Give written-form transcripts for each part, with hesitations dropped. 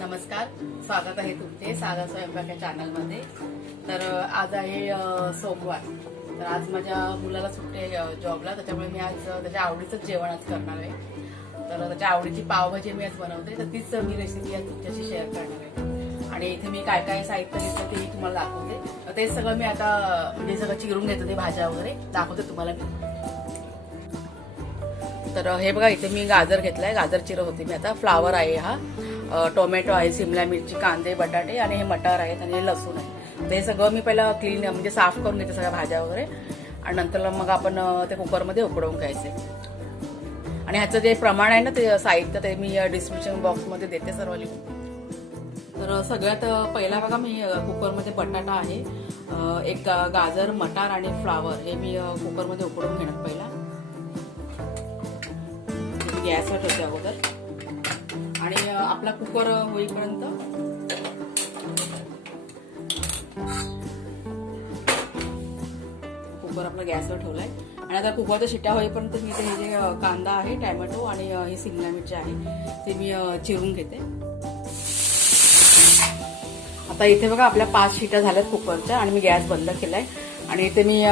नमस्कार, स्वागत आहे तुमचे साधा स्वयंपाक या चॅनलमध्ये। तर आज आहे सोमवार। तर आज माझ्या मुलाला सुट्टी आहे जॉबला, त्याच्यामुळे मी आज त्याच्या आवडीचं जेवण आज करणार आहे। तर त्याच्या आवडीची पावभाजी मी आज बनवते, तर तीच मी रेसिपी आज तुमच्याशी शेअर करणार आहे। आणि इथे मी काय काय साहित्य घेतलं तेही तुम्हाला दाखवते। ते सगळं मी आता म्हणजे सगळं चिरून घेतलं, ते भाज्या वगैरे दाखवते तुम्हाला मी। तर हे बघा, इथे मी गाजर घेतलाय, गाजर चिरत होते मी आता। फ्लावर आहे, हा टोमॅटो आहे, शिमला मिरची, कांदे, बटाटे आणि हे मटार आहेत आणि हे लसूण आहे। तर हे सगळं मी पहिला क्लीन म्हणजे साफ करून घेते सगळ्या भाज्या वगैरे, आणि नंतर मग आपण ते कुकरमध्ये उकडवून घ्यायचे। आणि ह्याचं जे प्रमाण आहे ना, ते साहित्य ते मी डिस्क्रिप्शन बॉक्समध्ये देते सर्व लिहून। तर सगळ्यात पहिला बघा, मी कुकरमध्ये बटाटा आहे, एक गाजर, मटार आणि फ्लावर हे मी कुकरमध्ये उकडवून घेणार पहिला। गॅसवर ठेवते अगोदर, आणि आपला कुकर होईपर्यंत कुकर आपला गॅसवर ठेवलाय। आणि आता कुकरच्या शिट्ट्या होईपर्यंत मी ते हे जे कांदा आहे, टोमॅटो आणि ही शिमला मिरची आहे ते मी चिरून घेते। आता इथे बघा, आपल्या 5 शिट्ट्या झाल्यात कुकरच्या, आणि मी गॅस बंद केलाय। आणि इथे मी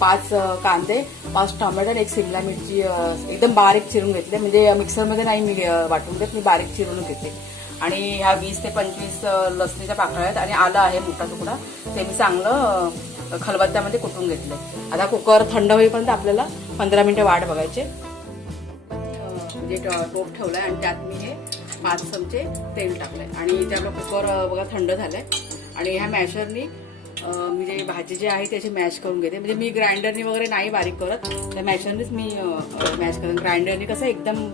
5 कांदे, 5 टोमॅटो आणि 1 शिमला मिरची एकदम बारीक चिरून घेतले, म्हणजे मिक्सरमध्ये नाही मी वाटून देत, मी बारीक चिरून घेते। आणि ह्या 20 ते 25 लसणीच्या पाकळ्या आहेत, आणि आलं आहे मोठा तुकडा, ते मी चांगलं खलबत्त्यामध्ये कुटून घेतले। आता कुकर थंड होईपर्यंत आपल्याला 15 मिनिटं वाट बघायचे। म्हणजे टोप ठेवलाय, आणि त्यात मी हे 5 चमचे तेल टाकलंय, आणि इथे आपला कुकर बघा थंड झालाय। आणि ह्या मॅशरनी म्हणजे भाजी जी आहे त्याची मॅश करून घेते, म्हणजे मी ग्राइंडरनी वगैरे नाही बारीक करत, त्या मॅशरनीच मी मॅश करते। ग्राइंडरनी कसं एकदम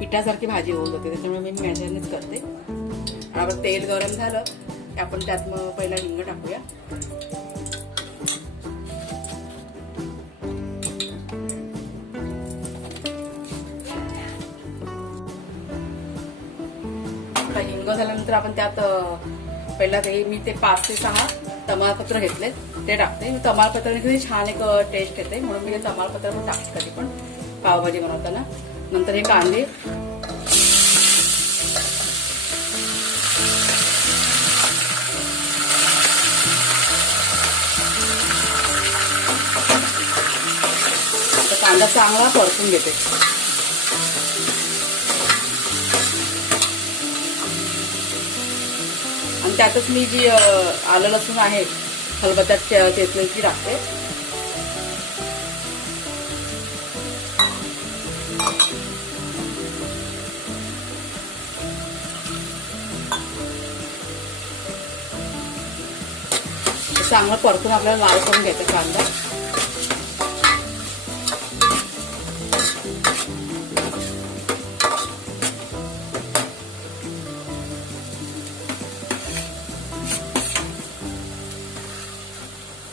पिठासारखी भाजी होऊन जाते, त्याच्यामुळे मी मॅशरनीच करते। आपण तेल गरम झालं की आपण त्यात मग पहिला हिंग टाकूया। आता हिंग झाल्यानंतर आपण त्यात पहिला ते मी ते 5 ते 6 तमालपत्र घेतले, ते टाकते। मी तमालपत्राने किती छान एक टेस्ट येते, म्हणून मी तमालपत्र पण टाकते कधी पण पावभाजी बनवताना। नंतर हे कांदे, कांदा चांगला परतून घेते। आणि त्यातच मी जी आलं लसूण आहे खलबत्त्यात चेचलेली ती टाकते। चांगलं परतून आपल्याला लाल करून घ्यायचं कांदा।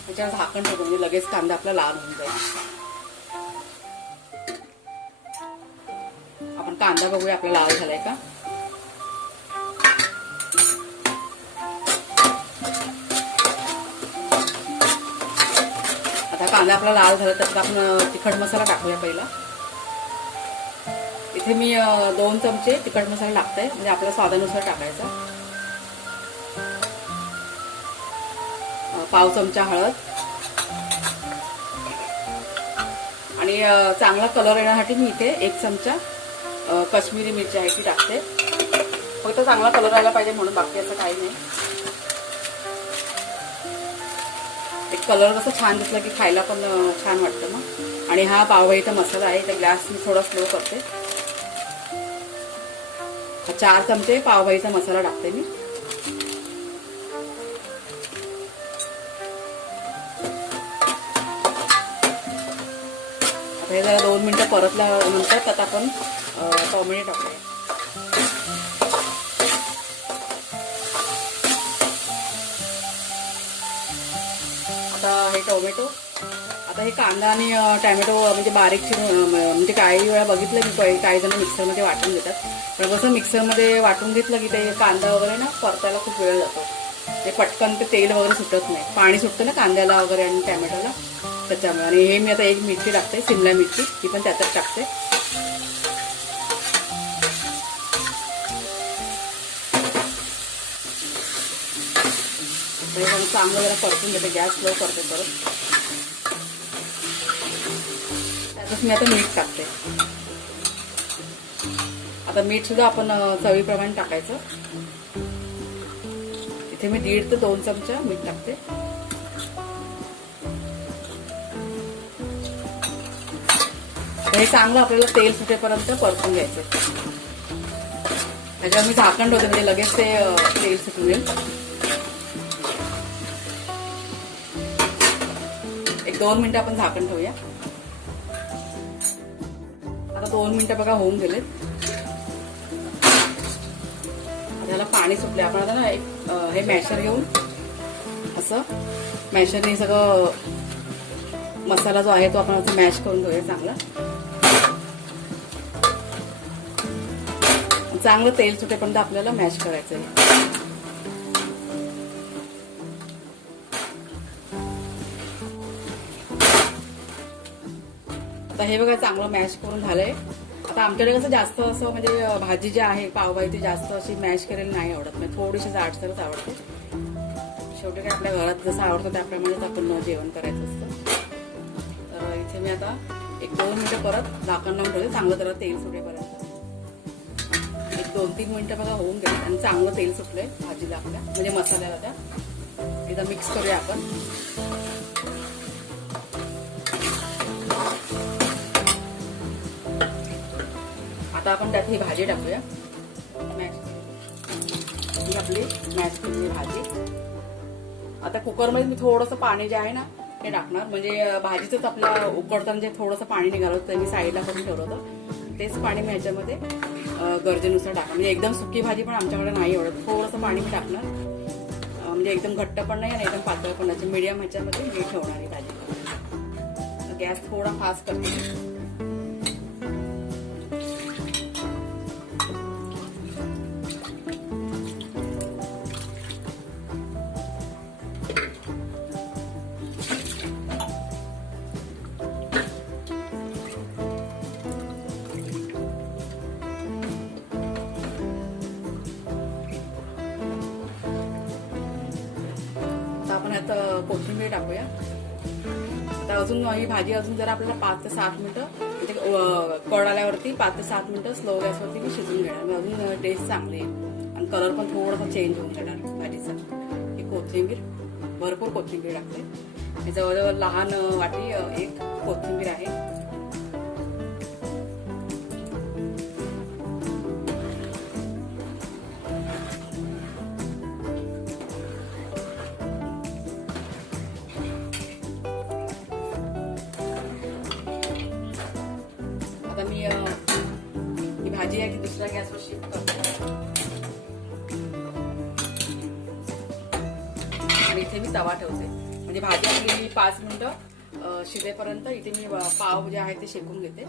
त्याच्यावर झाकण ठेवतो, म्हणजे लगेच कांदा आपला लाल होऊन जाईल। आपण कांदा बघूया आपला लाल झालाय का। आता कांदा आपला लाल झाला, त्यात आपण तिखट मसाला टाकूया पहिला। इथे मी 2 चमचे तिखट मसाला टाकते, म्हणजे आपल्या स्वादानुसार टाकायचा। पाव चमचा हळद, आणि चांगला कलर येण्यासाठी मी इथे 1 चमचा काश्मीरी मिरची आहे ती टाकते, फक्त चांगला कलर यायला पाहिजे म्हणून, बाकी असं काही नाही। एक कलर कसं छान दिसला की खायला पण छान वाटतं मग। आणि हा पावभाजीचा मसाला आहे, तर गॅस मी थोडा स्लो करते। 4 चमचे पावभाजीचा मसाला टाकते मी। हे जरा 2 मिनिटं परतल्यानंतर त्यात आपण टोमॅटो टाकूया। आता हे टोमॅटो, आता हे कांदा आणि टोमॅटो म्हणजे बारीक चिरून, म्हणजे काही वेळा बघितलं की काही जण मिक्सरमध्ये वाटून घेतात, पण कसं मिक्सरमध्ये वाटून घेतलं की ते कांदा वगैरे ना परतायला खूप वेळ जातो, ते पटकन ते तेल वगैरे सुटत नाही, पाणी सुटतं ना कांद्याला वगैरे आणि टोमॅटोला, त्याच्यामुळे। आणि हे मी आता 1 मिरची टाकते, शिमला मिरची, ती पण त्यातच टाकते। हे पण चांगलं जरा परतून घेते, गॅस स्लो करते परत. त्यातच मी आता मीठ टाकते. आता मीठ सुद्धा आपण चवीप्रमाणे टाकायचं. इथे मी 1.5 ते 2 चमचा मीठ टाकते. हे चांगलं आपल्याला तेल सुटेपर्यंत परतून घ्यायचं. त्याच्यावर मी झाकण ठेवते म्हणजे लगेच ते तेल सुटून येईल. 1-2 मिनिटं आपण झाकण ठेवूया. आता 2 मिनिटं बघा होऊन गेलेत. त्याला पाणी सुटले. आपण आता ना हे मॅशर घेऊन असं मॅशरने सगळं मसाला जो आहे तो आपण असं मॅश करून घेऊया चांगला. चांगलं तेल सुटेपर्यंत आपल्याला मॅश करायचं आहे. आता हे बघा चांगलं मॅश करून झालंय. आता आमच्याकडे कसं जास्त असं म्हणजे भाजी जी आहे पावभाजी जास्त अशी मॅश केलेली नाही आवडत. म्हणजे थोडीशी जाडसरच आवडते. शेवटी काय आपल्या घरात जसं आवडतं त्याप्रमाणेच आपण जेवण करायचं असतं. तर इथे मी आता 1-2 मिनिटं परत झाकण लावून ठेवते चांगलं त्याला तेल सुटेपर्यंत. 1-2-3 मिनिटं बघा होऊन गेले आणि चांगलं तेल सुटलंय भाजीला आपल्या म्हणजे मसाल्याला. त्या एकदा मिक्स करूया आपण. आता आपण त्यात ही भाजी टाकूया. ही आपली मॅश केलेली भाजी. आता कुकरमध्ये मी थोडंसं पाणी जे आहे ना हे टाकणार. म्हणजे भाजीचंच आपल्या उकडताना जे थोडंसं पाणी निघालं होतं मी साईडला करून ठेवलं होतं तेच पाणी मी ह्याच्यामध्ये गरजेनुसार टाकणार. म्हणजे एकदम सुकी भाजी पण आमच्याकडे नाही एवढं. थोडंसं पाणी मी टाकणार. म्हणजे एकदम घट्ट पण नाही आणि एकदम पातळ पण नाही. मीडियम ह्याच्यामध्ये मी ठेवणार ही भाजी. गॅस थोडा फास्ट करते. आपण आता कोथिंबीर टाकूया. आता अजून ही भाजी अजून जरा आपल्याला 5 ते 7 मिनिटं म्हणजे कड आल्यावरती 5 ते 7 मिनिटं स्लो गॅसवरती मी शिजून घेणार. मी अजून टेस्ट चांगली आहे आणि कलर पण थोडासा चेंज होऊन जाणार भाजीचा. ही कोथिंबीर भरपूर कोथिंबीर टाकते. जवळजवळ लहान वाटी 1 कोथिंबीर आहे. आता मी ही भाजी आहे ती दुसऱ्या गॅसवर शिफ्ट करते आणि इथे मी तवा ठेवते. म्हणजे भाजी आपली 5 मिनिटं शिजेपर्यंत इथे मी पाव जे आहे ते शेकून घेते.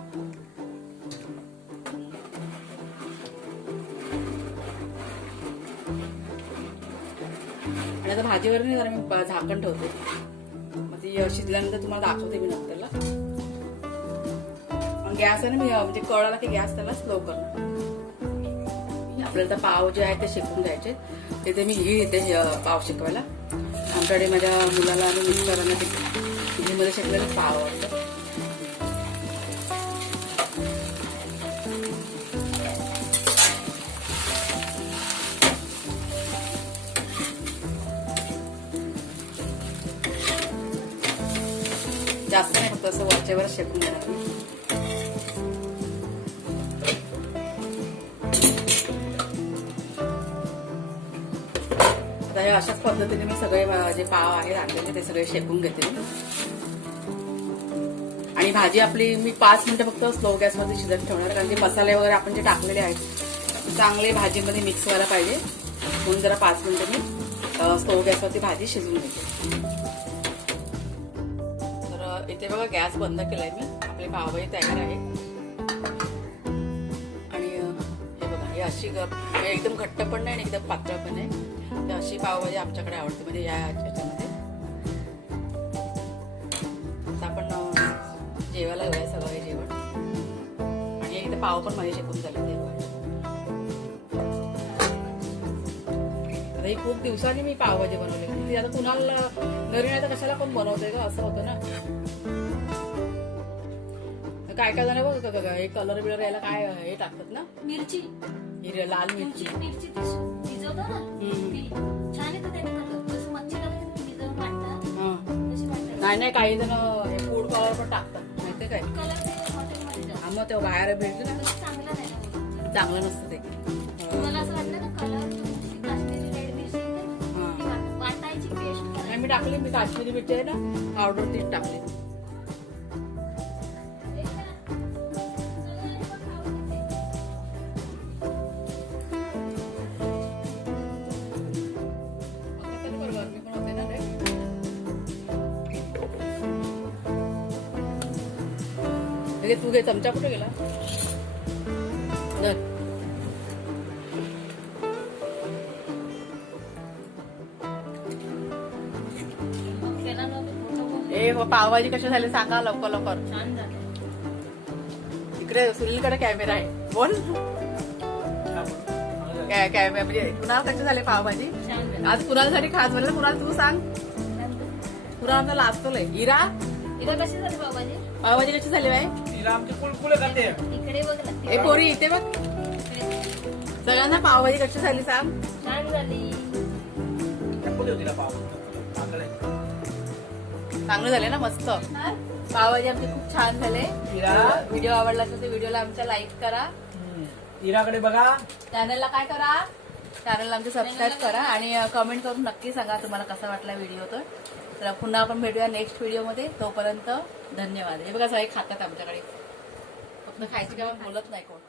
आणि आता भाजीवर जरा मी झाकण ठेवते. मग ती शिजल्यानंतर तुम्हाला दाखवते मी नंतरला. गॅस आहे ना मी म्हणजे कळाला की गॅस त्याला स्लो करणार. आपल्याला तर पाव जे आहे ते शेकून घ्यायचे. तिथे मी घी घेते पाव शेकवायला. आमच्याकडे माझ्या मुलाला आणि मिस्टरांना घीमध्ये शेकलेलं पाव आवडतं. जास्त नाही फक्त असं वरच्यावर शेकून घेणार मी. अशाच पद्धतीने मी सगळे जे पाव आहेत आणलेले ते सगळे शेकून घेते. आणि भाजी आपली मी 5 मिनिटं फक्त स्लो गॅसमध्ये शिजत ठेवणार. कारण ते मसाले वगैरे आपण जे टाकलेले आहेत चांगले भाजीमध्ये मिक्स व्हायला पाहिजे. म्हणून जरा 5 मिनिटं मी स्लो गॅसवरती भाजी शिजवून घेते. तर इथे बघा गॅस बंद केलाय मी. आपली पावभाजी तयार आहे. आणि हे बघा हे अशी एकदम घट्ट पण नाही आणि एकदम पातळ पण नाही. अशी पावभाजी आमच्याकडे आवडते. म्हणजे या याच्यामध्ये आता आपण जेवायला घेऊया सगळं हे जेवण. आणि इथे पाव पण माझे शेकून झाले. आता ही खूप दिवसांनी मी पावभाजी बनवली. ती आता कुणाला घरी नाही तर कशाला कोण बनवतंय का, असं होतं ना. काय काय जण बघ हे कलर बिलर यायला काय हे टाकतात ना, मिरची, हिरव्या लाल मिरची. मिरची भिजवतो ना, ती छान येतं त्याने कलर. जसं मच्छी कलर भिजवून वाटतात तशी वाटतात. नाही काही जण फूड कलर पण टाकतात, माहितीये काय. कलर ते हॉटेलमध्ये जातात. मग ते बाहेर भेटतो ना, तसं चांगलं नाही ना. चांगलं नसतं ते. मला असं वाटलं ना कलर काश्मीरी रेड मिरची वाटायची पेस्ट. नाही मी टाकली, मी काश्मीरी मिरची आहे ना पावडर तीच टाकली. गरमी पण होते ना रे. तू घे चमचा, कुठे गेला. ए पावभाजी कशी झाली सांगा लवकर लवकर. छान झालं. इकडे सुनीलकडे कॅमेरा आहे, बोल. कॅमेरा म्हणजे कुणाला कशी झाली पावभाजी. छान झालं. आज कुणासाठी खास बनलं, कुणाला तू सांग. कुणाला लाजतोय. इरा इकडे कशी झाली पावभाजी. पावभाजी कशी झाली बाई. इकडे बघ ना. ए पोरी इथे बघ. सगळ्यांना पावभाजी कशी झाली सांग. छान झाली. चांगलं झाले ना, मस्त पावभाजी आमची खूप छान झाले. व्हिडिओ आवडला तर व्हिडिओला आमच्या लाईक करा. इराकडे बघा. चॅनलला काय करा, चॅनलला आमचं सबस्क्राईब करा आणि कमेंट करून नक्की सांगा तुम्हाला कसा वाटला व्हिडिओ. तर पुन्हा आपण भेटूया नेक्स्ट व्हिडिओमध्ये. तोपर्यंत धन्यवाद. हे बघा सगळे खातात आमच्याकडे, फक्त खायची काय बोलत नाही कोण.